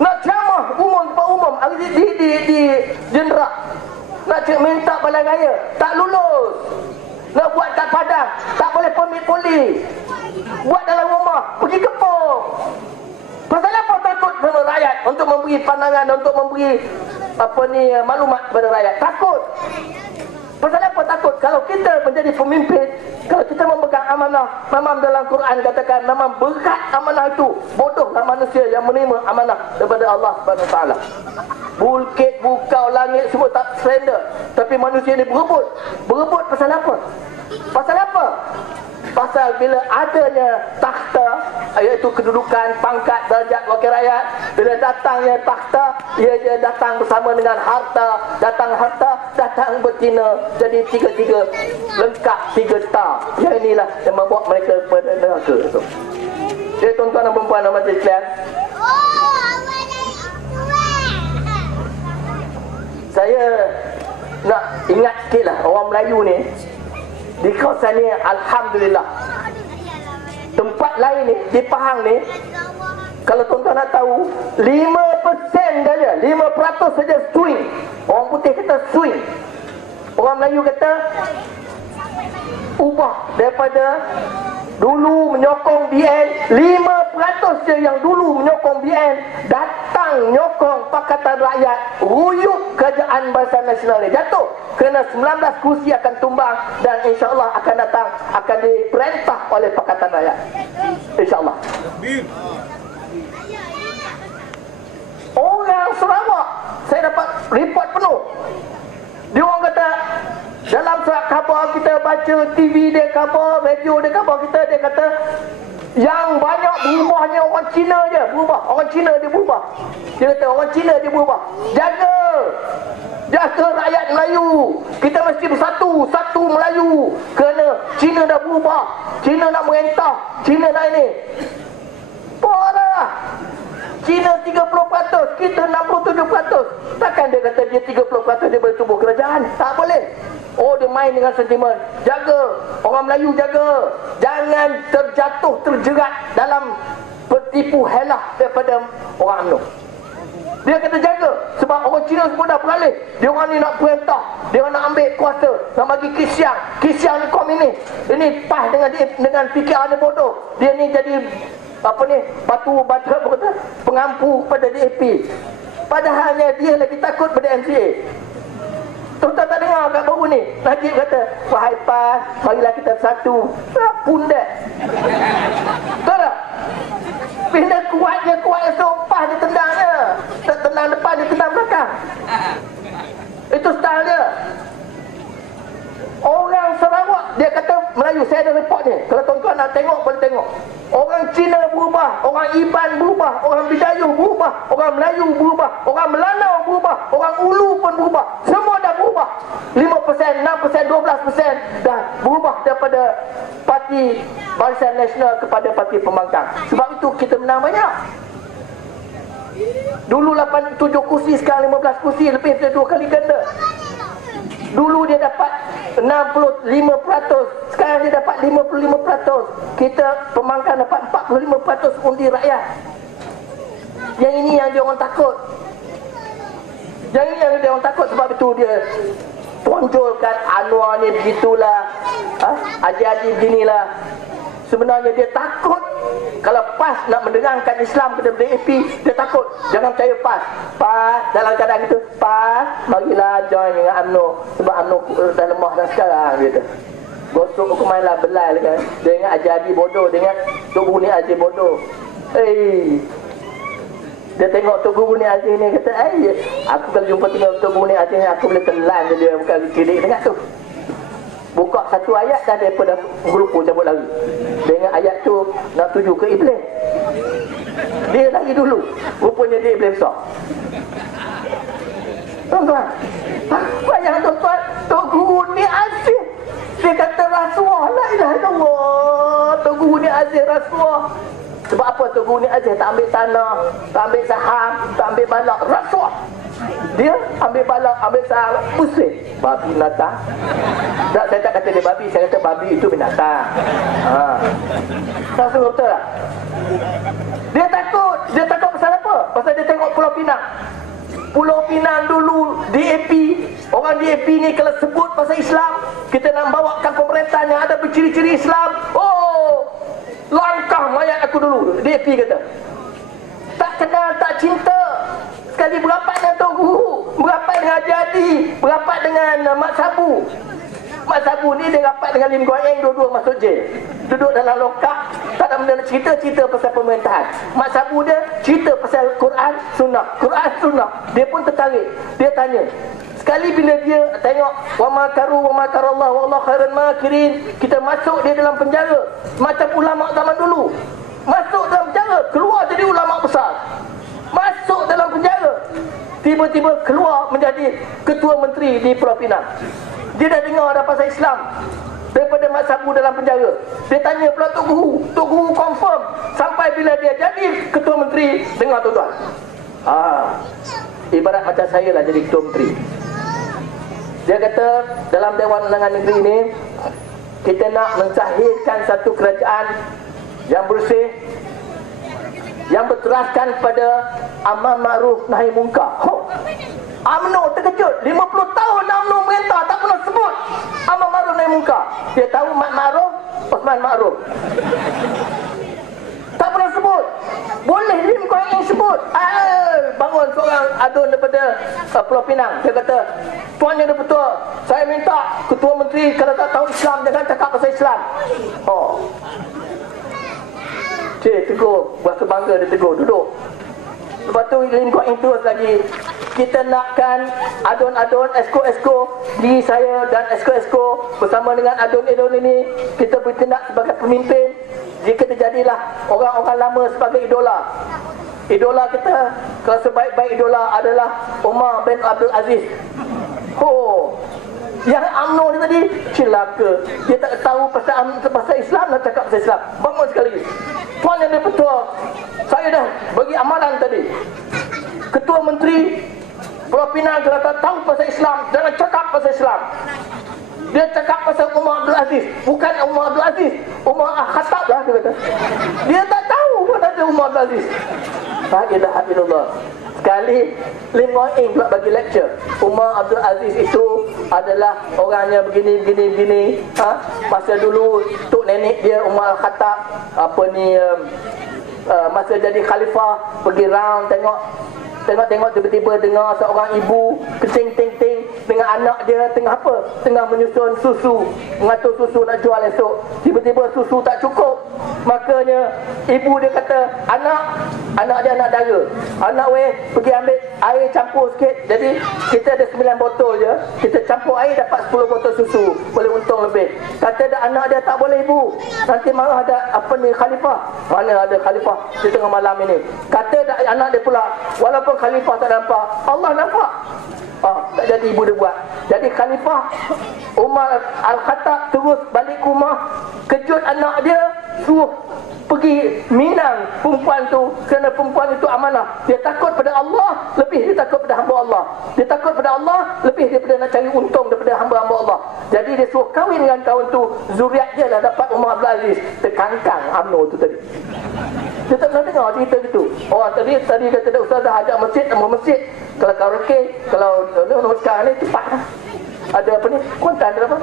Nak ceramah umum di Jenderal, nak minta balai raya, tak lulus. Nak buat kat Padang, tak boleh permit polis. Buat dalam rumah, pergi kepung. Pasal apa takut kepada rakyat untuk memberi pandangan, untuk memberi maklumat kepada rakyat? Takut. Pasal apa takut? Kalau kita menjadi pemimpin, kalau kita memegang amanah, memang dalam Quran katakan memang berat amanah itu. Bodohlah manusia yang menerima amanah daripada Allah SWT. Bukit, bukau, langit semua tak surrender, tapi manusia ni berebut. Berebut pasal apa? Pasal apa? Pasal bila adanya takhta, iaitu kedudukan, pangkat, darjat wakil rakyat, bila datangnya takhta, ia datang bersama dengan harta, datang betina. Jadi tiga-tiga lengkap, 3 star. Yang inilah yang membawa mereka kepada neraka. Jadi tuan-tuan dan perempuan dan majlis sekalian, saya nak ingat sikit lah orang Melayu ni di kawasan ni. Alhamdulillah, tempat lain ni di Pahang ni, kalau tuan-tuan nak tahu, 5% saja, 5% saja swing. Orang putih kata swing, orang Melayu kata ubah. Daripada dulu menyokong BN, 5% je yang dulu menyokong BN datang menyokong Pakatan Rakyat. Ruyuk kerajaan Barisan Nasional ni jatuh kerana 19 kursi akan tumbang dan insya-Allah akan datang, akan diperintah oleh Pakatan Rakyat, insya-Allah. Orang Sarawak, saya dapat report penuh, dia orang kata dalam surat khabar kita baca, TV dia khabar, radio dia khabar kita, dia kata yang banyak berubahnya orang Cina je berubah. Orang Cina dia berubah. Dia kata orang Cina dia berubah. Jaga rakyat Melayu. Kita mesti bersatu, satu Melayu. Kerana Cina dah berubah. Cina nak merentah. Cina dah ini. Polah. Cina 30%, kita 67%. Takkan dia kata dia 30% dia boleh tubuh kerajaan? Tak boleh. Oh, dia main dengan sentimen. Jaga, orang Melayu jaga. Jangan terjatuh, terjerat dalam bertipu helah daripada orang UMNO. Dia kata jaga. Sebab orang Cina semua dah beralih. Dia orang ni nak perintah, dia orang nak ambil kuasa, nak bagi Kisiang. Kisiang ni komunis. Ini pas dengan fikiran dia bodoh. Dia ni jadi apa ni, batu pengampu kepada DAP. Padahalnya dia lagi takut pada MCA. Tuan-tuan tak dengar kat baru ni, Najib kata, wahai PAS, marilah kita bersatu. Pun dah. Betul tak? Bila kuat esok, PAS dia tendang dia. Tak tendang depan, dia tendang belakang. Itu style dia. Orang Sarawak, dia kata Melayu, saya ada report ni. Kalau tuan-tuan nak tengok, boleh tengok. Orang Cina berubah, orang Iban berubah, orang Bidayuh berubah, orang Melayu berubah, orang Melanau berubah, orang Ulu pun berubah. Semua dah berubah. 5%, 6%, 12% dah berubah daripada Parti Barisan Nasional kepada Parti Pembangkang. Sebab itu kita menang banyak. Dulu 7 kursi, sekarang 15 kursi, lebih dari 2 kali ganda. Dulu dia dapat 65%, sekarang dia dapat 55%. Kita Pembangkang dapat 45% undi rakyat. Yang ini yang dia orang takut. Yang ini yang dia orang takut. Sebab itu dia tonjolkan Anwar ni begitulah, Haji beginilah. Sebenarnya dia takut. Kalau PAS nak mendengarkan Islam kepada DAP, dia takut. Jangan percaya PAS. PAS dalam keadaan itu, PAS marilah join dengan UMNO. Sebab UMNO dah lemah dah sekarang, gitu. Gosok hukuman lah, belai kan. Dia ingat Haji bodoh, dia ingat Tok Guru ni Aziz bodoh. Dia tengok Tok Guru ni Aziz ni, kata, aku kalau jumpa tengok Tok Guru ni Aziz ni, aku boleh telan dia, bukan kiri tengah tu. Buka satu ayat dah daripada gerupu cabut lari. Dengan ayat tu nak tuju ke Iblis. Dia lari dulu. Rupanya dia Iblis besar. Tuan-tuan, bayang tuan-tuan, Tok Guru ni Aziz, dia kata rasuah. La ilaha illallah. Tok Guru ni Aziz rasuah. Sebab apa Tok Guru ni Aziz? Tak ambil tanah, tak ambil saham, tak ambil balak, rasuah. Dia ambil balak, ambil saham, pusing. Babi binatang. Tak, saya tak kata dia babi, saya kata babi itu binatang. Tak betul tak? Dia takut pasal apa? Pasal dia tengok Pulau Pinang. Pulau Pinang dulu DAP, orang DAP ni kalau sebut pasal Islam, kita nak bawakan pemerintahan yang ada berciri-ciri Islam. Oh, langkah mayat aku dulu, DAP kata. Tak kenal, tak cinta. Sekali berapat dengan Tok Guru, berapat dengan Haji Adi, berapat dengan Mak Sabu. Mak Sabu ni dia rapat dengan Lim Guan Eng, dua-dua masuk jail. Duduk dalam lokap, tak ada benda nak cerita pasal pemerintahan. Mak Sabu dia cerita pasal Quran Sunnah. Quran Sunnah. Dia pun tertarik. Dia tanya. Sekali bila dia tengok wa makarallah wallahu khairan makirin, kita masuk dia dalam penjara. Macam ulama zaman dulu. Masuk dalam penjara, keluar jadi ulama besar. Masuk dalam penjara, tiba-tiba keluar menjadi ketua menteri di Pulau Pinang. Dia dah dengar dah pasal Islam daripada Mak Sabu dalam penjara. Dia tanya pula Tok Guru confirm. Sampai bila dia jadi ketua menteri, dengar tuan-tuan, ibarat macam saya lah jadi ketua menteri. Dia kata dalam Dewan Undangan Negeri ini, kita nak mensahihkan satu kerajaan yang bersih, yang berteraskan pada amar ma'ruf nahi munkar. UMNO terkejut. 50 tahun UMNO merintah tak pernah sebut amar ma'ruf nahi munkar. Dia tahu Mat Ma'ruf, Osman Ma'ruf, tak pernah sebut. Boleh Lim Kuan Yew sebut. Bangun seorang adun daripada Pulau Pinang. Dia kata, Tuan Yang Dipertua, saya minta Ketua Menteri kalau tak tahu Islam jangan cakap pasal Islam. Tegur, bahasa bangga dia tegur, duduk. Lepas tu Lim Kuan Yew terus lagi, kita nakkan adun-adun esko-esko di saya dan esko-esko bersama dengan adun-adun ini, kita bertindak sebagai pemimpin. Jika terjadilah orang-orang lama sebagai idola. Idola kita, kalau sebaik-baik idola adalah Umar bin Abdul Aziz. Yang UMNO ni tadi celaka. Dia tak tahu pasal Islam, nak cakap pasal Islam. Bangun sekali. Tuan Yang Dipertua, saya dah bagi amalan tadi. Ketua Menteri Pulau Pinang kalau tak tahu pasal Islam, jangan cakap pasal Islam. Dia cakap pasal Umar Abdul Aziz. Bukan Umar Abdul Aziz, Umar Al-Khattab lah dia kata. Dia tak tahu pun ada Umar Abdul Aziz. La ilaha illallah. Sekali Lim Kuan Yew pula bagi lecture. Umar Abdul Aziz itu adalah orangnya begini. Masa dulu tok nenek dia Umar Al-Khattab masa jadi khalifah, pergi round tengok tiba-tiba dengar seorang ibu kencing ting-ting dengan anak dia tengah apa? Tengah menyusun susu, mengatur susu nak jual esok. Tiba-tiba susu tak cukup. Makanya ibu dia kata, anak dia anak dara. Anak pergi ambil air campur sikit. Jadi kita ada 9 botol je. Kita campur air dapat 10 botol susu. Boleh untung lebih. Kata anak dia, tak boleh ibu. Nanti malah ada khalifah. Mana ada khalifah di tengah malam ini. Kata anak dia pula, walaupun khalifah tak nampak, Allah nampak. Tak jadi ibu dia buat. Jadi khalifah Umar Al-Khattab terus balik ke rumah, kejut anak dia, suruh pergi minang perempuan tu, kerana perempuan itu amanah. Dia takut pada Allah lebih dia takut pada hamba Allah. Dia takut pada Allah lebih daripada nak cari untung daripada hamba-hamba Allah. Jadi dia suruh kahwin dengan kawan tu, zuriat dia lah dapat Umar Abdul Aziz. Terkangkang UMNO tu tadi. Dia tak pernah dengar cerita gitu. Tadi kata ustazah ajak masjid, nama masjid. Kalau karaoke, kalau sekarang ni cepat lah. Ada apa ni? Kuantan ada apa?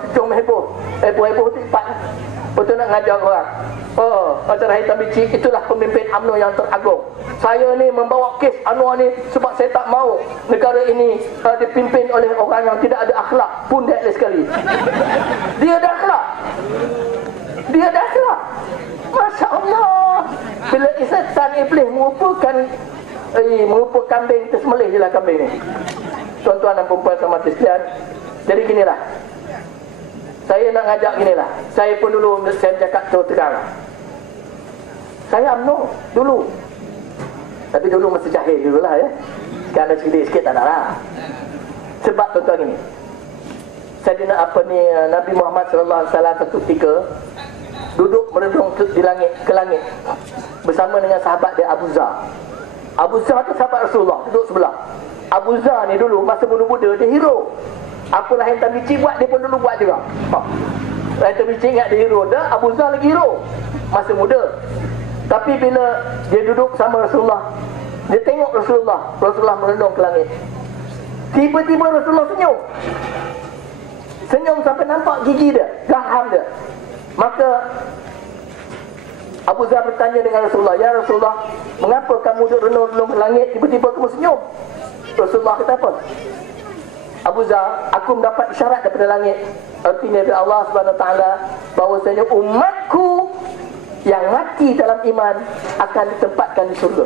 Secung heboh. Heboh tu cepat lah. Betul nak ngajar orang. Acara hitam bicik, itulah pemimpin UMNO yang teragung. Saya ni membawa kes Anwar ni sebab saya tak mahu negara ini dipimpin oleh orang yang tidak ada akhlak pun dia sekali. Dia ada akhlak. Masya Allah. Bila setan iblis merupakan kambing, tersembelih je lah kambing ni. Tuan-tuan dan perempuan sama sekalian. Jadi ginilah, saya nak ngajak ginilah. Saya pun dulu, saya cakap terang. Saya UMNO dulu. Tapi dulu masih jahil dulu lah ya. Kerana sikit-sikit tak nak lah. Sebab tuan-tuan gini, Sayyidina Nabi Muhammad SAW satu ketika duduk merenung ke langit bersama dengan sahabat dia Abu Zar. Abu Zar tu sahabat Rasulullah, duduk sebelah. Abu Zar ni dulu masa muda-muda dia hero. Apa Rahim Tamici buat, dia pun dulu buat juga. Rahim Tamici ingat dia hero dah, Abu Zar lagi hero masa muda. Tapi bila dia duduk sama Rasulullah, dia tengok Rasulullah merenung ke langit. Tiba-tiba Rasulullah senyum sampai nampak gigi dia, gaham dia. Maka Abu Zar bertanya dengan Rasulullah, "Ya Rasulullah, mengapa kamu duduk renung-renung ke langit, tiba-tiba kamu senyum?" Rasulullah kata apa? Abu Zar, aku mendapat isyarat daripada langit. Artinya dari Allah Subhanahu Wa Taala bahawasanya umatku yang mati dalam iman akan ditempatkan di surga.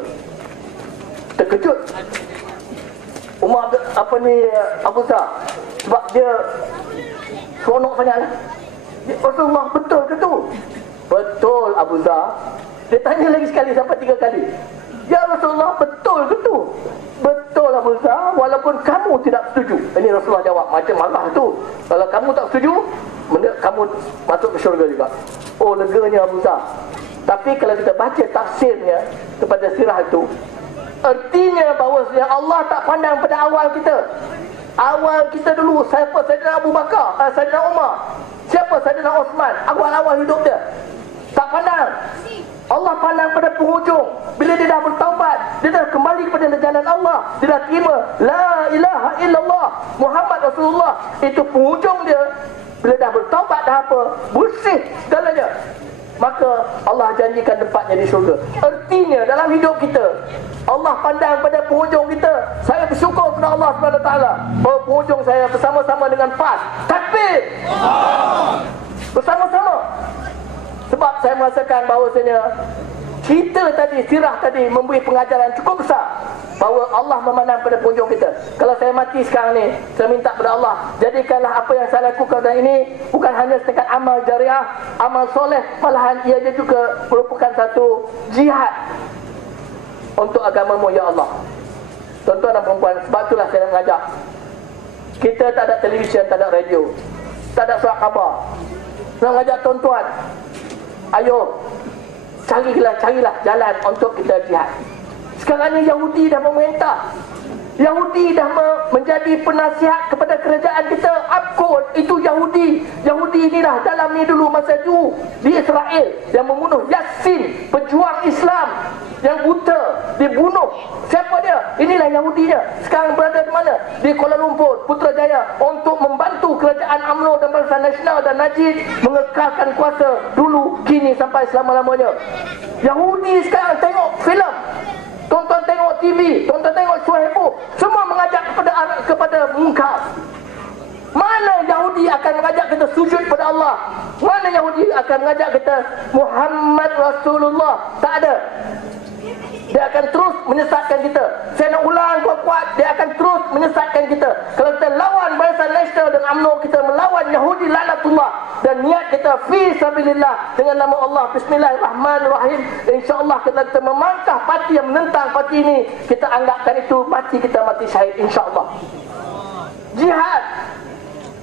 Terkejut Abu Zar, sebab dia seronok sangatlah. Rasulullah, betul ke tu? Betul Abu Zar. Dia tanya lagi sekali sampai 3 kali. Ya Rasulullah, betul ke tu? Betul Abu Zar, walaupun kamu tidak setuju. Ini Rasulullah jawab, macam marah tu. Kalau kamu tak setuju, kamu masuk ke syurga juga. Oh, leganya Abu Zar. Tapi kalau kita baca tafsirnya kepada sirah itu, artinya bahawa Allah tak pandang pada awal kita. Awal kita dulu, siapa Saidina Abu Bakar, Saidina Umar, siapa Saidina Osman, awal-awal hidup dia. Tak pandang. Allah pandang pada penghujung. Bila dia dah bertaubat, dia dah kembali kepada jalan Allah, dia dah terima La ilaha illallah Muhammad Rasulullah. Itu penghujung dia. Bila dah bertaubat, dah apa, bersih segalanya, maka Allah janjikan tempatnya di syurga. Artinya dalam hidup kita, Allah pandang pada penghujung kita. Saya bersyukur kepada Allah SWT bahawa penghujung saya bersama-sama dengan PAS. Takbir! Bersama-sama. Sebab saya merasakan bahawasanya cerita tadi, sirah tadi memberi pengajaran cukup besar bahawa Allah memandang pada penghujung kita. Kalau saya mati sekarang ni, saya minta kepada Allah, jadikanlah apa yang saya lakukan ini bukan hanya setakat amal jariah, amal soleh, malahan ia juga merupakan satu jihad untuk agamamu ya Allah. Tuan-tuan dan perempuan, sebab itulah saya nak mengajak. Kita tak ada televisyen, tak ada radio, tak ada surat khabar. Saya nak mengajak tuan-tuan, ayo carilah jalan untuk kita jihad. Sekarang ni Yahudi dah memerintah, Yahudi dah menjadi penasihat kepada kerajaan kita. Apa itu Yahudi? Yahudi inilah dalam ni dulu masa dulu di Israel yang membunuh Yasin, pejuang Islam yang buta, dibunuh. Siapa dia? Inilah Yahudinya. Sekarang berada di mana? Di Kuala Lumpur, Putrajaya, untuk membantu kerajaan UMNO dan Barisan Nasional dan Najib mengekalkan kuasa dulu, kini sampai selama-lamanya. Yahudi sekarang tengok filem, tuan-tuan tengok TV, tuan-tuan tengok Suhaibul, semua mengajak kepada mungkar. Mana Yahudi akan mengajak kita sujud pada Allah? Mana Yahudi akan mengajak kita Muhammad Rasulullah? Tak ada. Dia akan terus menyesatkan kita. Saya nak ulang kuat-kuat, dia akan terus menyesatkan kita. Kalau kita lawan Barisan Nasional dan UMNO, kita melawan Yahudi laknatullah. Dan niat kita fi sabilillah dengan nama Allah, bismillahirrahmanirrahim, InsyaAllah kita memangkah parti yang menentang parti ini. Kita anggapkan itu parti kita mati syahid, insyaAllah. Jihad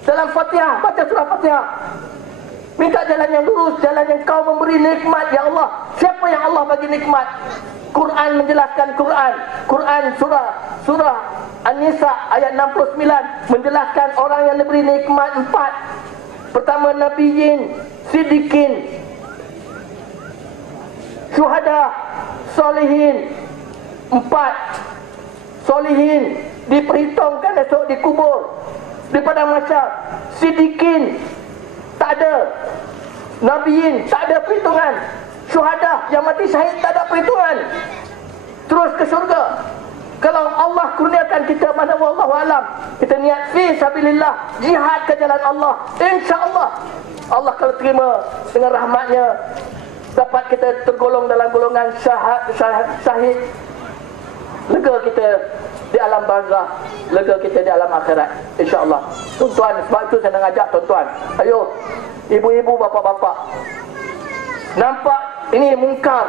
dalam Fatihah, baca surah Fatihah, minta jalan yang lurus, jalan yang kau memberi nikmat ya Allah. Siapa yang Allah bagi nikmat? Quran menjelaskan, Quran surah An-Nisa ayat 69 menjelaskan orang yang diberi nikmat 4. Pertama, Nabiyyin, Siddiqin, Syuhada, Solihin. 4. Solihin diperhitungkan esok di kubur, di padang mahsyar. Siddiqin tak ada, Nabiyyin tak ada perhitungan, Syuhada yang mati syahid tak ada perhitungan, terus ke syurga. Kalau Allah kurniakan kita, mana wallahu alam, kita niat fi sabilillah, jihad ke jalan Allah, insya-Allah Allah kalau terima dengan rahmatnya, dapat kita tergolong dalam golongan syahid. Lega kita di alam barzah, lega kita di alam akhirat, insya-Allah. Tuan-tuan, sebab itu saya nak ajak tuan-tuan, ayo ibu-ibu, bapa-bapa, nampak ini mungkar,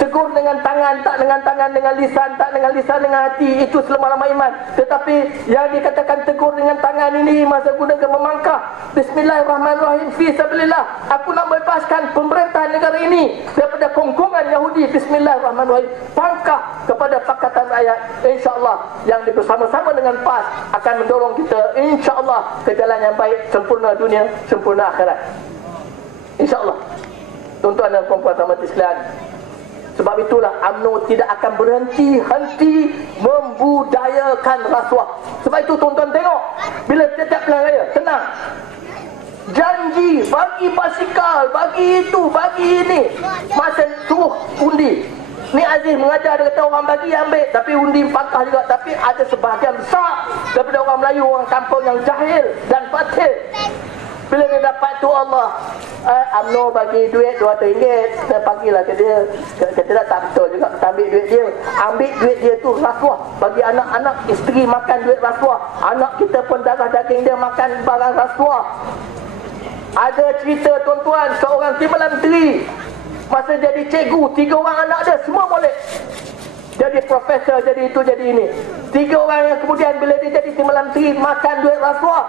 tegur dengan tangan, tak dengan tangan, dengan lisan, tak dengan lisan, dengan hati, itu selama-lama iman. Tetapi yang dikatakan tegur dengan tangan ini, masa gunakan memangkah, bismillahirrahmanirrahim, fi sabilillah, aku nak bebaskan pemerintahan negara ini daripada kongkongan Yahudi, bismillahirrahmanirrahim, pangkah kepada Pakatan Rakyat, insya-Allah yang bersama-sama dengan PAS akan mendorong kita, insya-Allah, ke jalan yang baik, sempurna dunia, sempurna akhirat, insya-Allah. Tuan-tuan dan puan-puan rahmati sekalian, sebab itulah UMNO tidak akan berhenti-henti membudayakan rasuah. Sebab itu tuan-tuan tengok, bila setiap pilihan raya, tenang, janji, bagi basikal, bagi itu, bagi ini, masa suruh undi. Ni Aziz mengajar, dia kata orang bagi ambil, tapi undi pangkah juga. Tapi ada sebahagian besar daripada orang Melayu, orang kampung yang jahil dan batil. Bila dia dapat tu Allah, UMNO bagi duit RM200, kita pagilah ke dia. Kita tak betul juga, kita ambil duit dia. Ambil duit dia tu rasuah, bagi anak-anak, isteri makan duit rasuah. Anak kita pun darah daging dia makan barang rasuah. Ada cerita tuan-tuan, seorang timbalan menteri, masa jadi cikgu, 3 orang anak dia semua boleh jadi profesor, jadi itu, jadi ini. 3 orang yang kemudian bila dia jadi timbalan menteri, makan duit rasuah.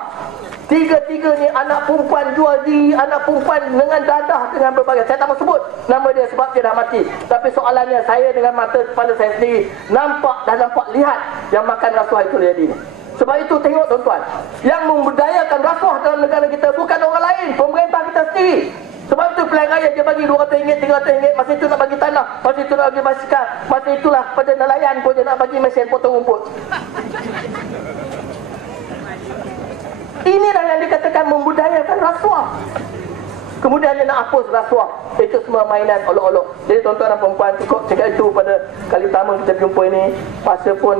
3 ni anak perempuan jual diri, anak perempuan dengan dadah, dengan berbagai, saya tak mau sebut nama dia sebab dia dah mati. Tapi soalannya, saya dengan mata kepala saya sendiri nampak lihat yang makan rasuah itu jadi ni. Sebab itu tengok tuan-tuan, yang membudayakan rasuah dalam negara kita bukan orang lain, pemerintah kita sendiri. Sebab itu pilihan raya dia bagi RM200, RM300, masa itu nak bagi tanah, masa itu nak bagi basikal, masa itulah pada nelayan pun dia nak bagi mesin potong rumput. Inilah yang dikatakan membudayakan rasuah. Kemudian dia nak hapus rasuah. Itu semua mainan olok-olok. Jadi tuan-tuan dan perempuan, cukup cakap itu pada kali pertama kita jumpa ini. Masa pun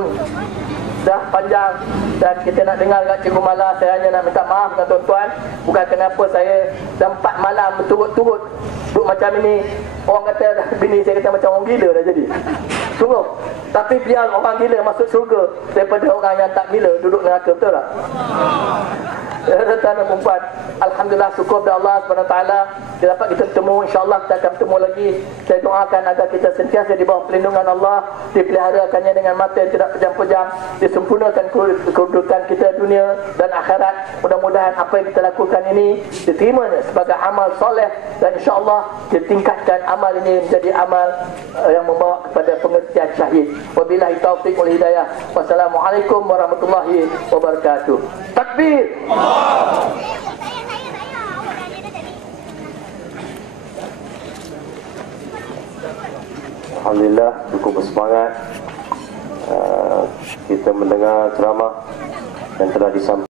dah panjang dan kita nak dengar kat Cikgu Mala. Saya hanya nak minta maaf dengan tuan-tuan. Bukan kenapa saya dah 4 malam berturut-turut duduk macam ini. Orang kata bini saya kata macam orang gila dah jadi. Sungguh. Tapi biar orang gila masuk syurga daripada orang yang tak gila duduk neraka, betul tak? Tuan-tuan dan perempuan, alhamdulillah, syukur kepada Allah SWT dia dapat kita bertemu. InsyaAllah kita akan bertemu lagi. Saya doakan agar kita sentiasa di bawah perlindungan Allah, dipeliharakannya dengan mata yang tidak pejam-pejam, disempurnakan kedudukan kita dunia dan akhirat. Mudah-mudahan apa yang kita lakukan ini diterimanya sebagai amal soleh, dan insyaAllah ditingkatkan amal ini menjadi amal yang membawa kepada pengertian syahid. Wabillahi taufiq wal hidayah. Wassalamualaikum warahmatullahi wabarakatuh. Takbir. Alhamdulillah, cukup bersemangat kita mendengar ceramah yang telah disampaikan.